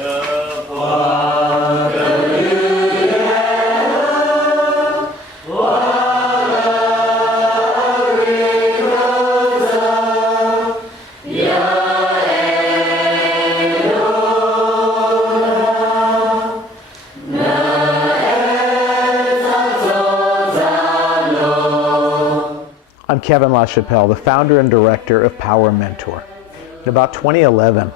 I'm Kevin LaChapelle, the founder and director of PowerMentor. In about 2011,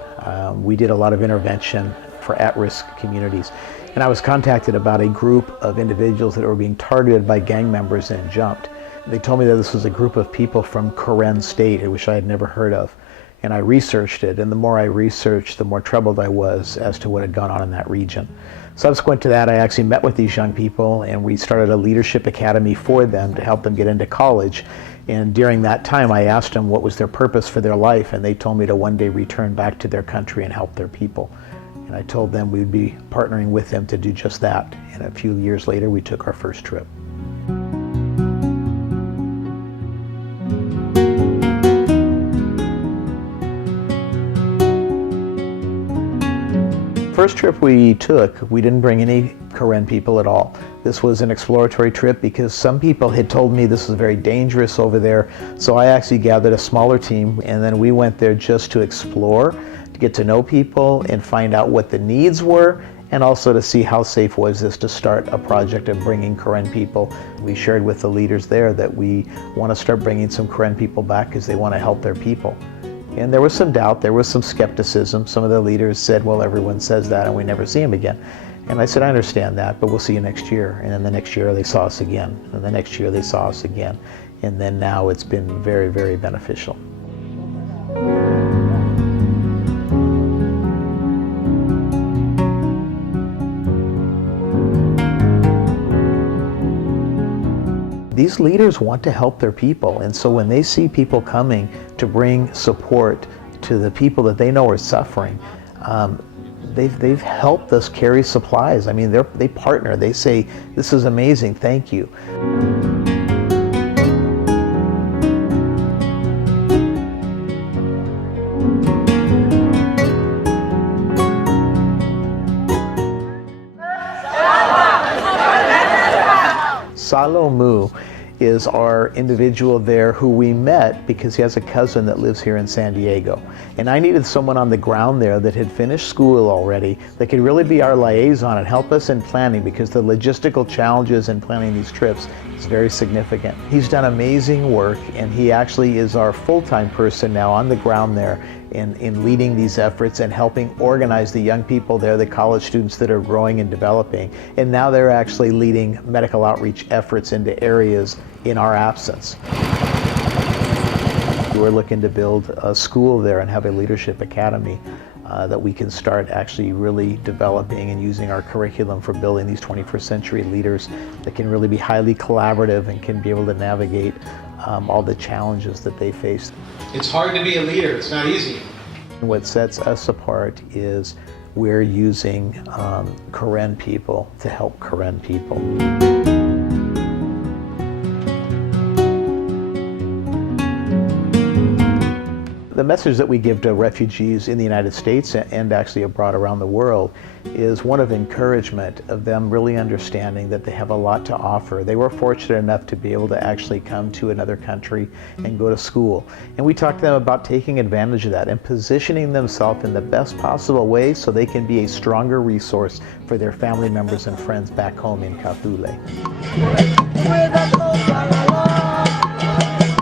we did a lot of intervention for at-risk communities. And I was contacted about a group of individuals that were being targeted by gang members and jumped. They told me that this was a group of people from Karen State, which I had never heard of. And I researched it, and the more I researched, the more troubled I was as to what had gone on in that region. Subsequent to that, I actually met with these young people, and we started a leadership academy for them to help them get into college. And during that time, I asked them what was their purpose for their life, and they told me to one day return back to their country and help their people. And I told them we'd be partnering with them to do just that. And a few years later, we took our first trip. First trip we took, we didn't bring any Karen people at all. This was an exploratory trip because some people had told me this was very dangerous over there. So I actually gathered a smaller team, and then we went there just to explore, to get to know people and find out what the needs were, and also to see how safe was this to start a project of bringing Karen people. We shared with the leaders there that we want to start bringing some Karen people back because they want to help their people. And there was some doubt, there was some skepticism. Some of the leaders said, well, everyone says that and we never see them again. And I said, I understand that, but we'll see you next year. And then the next year they saw us again. And the next year they saw us again. And then now it's been very, very beneficial. These leaders want to help their people, and so when they see people coming to bring support to the people that they know are suffering, they've helped us carry supplies. I mean, they partner. They say, "This is amazing. Thank you." Salomu is our individual there who we met because he has a cousin that lives here in San Diego. And I needed someone on the ground there that had finished school already that could really be our liaison and help us in planning, because the logistical challenges in planning these trips is very significant. He's done amazing work, and he actually is our full-time person now on the ground there in leading these efforts and helping organize the young people there, the college students that are growing and developing. And now they're actually leading medical outreach efforts into areas in our absence. We're looking to build a school there and have a leadership academy that we can start actually really developing and using our curriculum for building these 21st century leaders that can really be highly collaborative and can be able to navigate all the challenges that they face. It's hard to be a leader, it's not easy. What sets us apart is we're using Karen people to help Karen people. The message that we give to refugees in the United States and actually abroad around the world is one of encouragement, of them really understanding that they have a lot to offer. They were fortunate enough to be able to actually come to another country and go to school. And we talk to them about taking advantage of that and positioning themselves in the best possible way so they can be a stronger resource for their family members and friends back home in Kapule.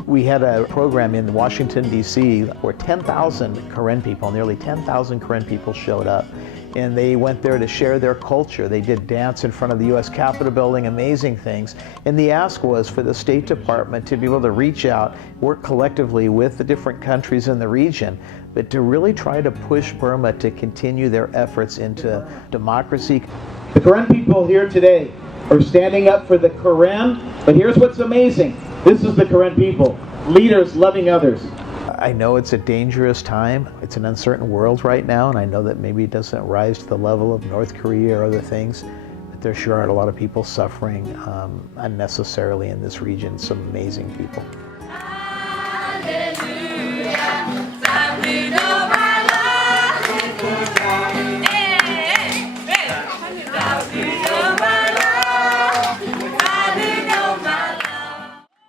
We had a program in Washington, D.C. where 10,000 Karen people, nearly 10,000 Karen people showed up. And they went there to share their culture. They did dance in front of the U.S. Capitol building, amazing things. And the ask was for the State Department to be able to reach out, work collectively with the different countries in the region, but to really try to push Burma to continue their efforts into democracy. The Karen people here today are standing up for the Karen, but here's what's amazing. This is the Karen people, leaders loving others. I know it's a dangerous time. It's an uncertain world right now, and I know that maybe it doesn't rise to the level of North Korea or other things, but there sure are a lot of people suffering unnecessarily in this region, some amazing people.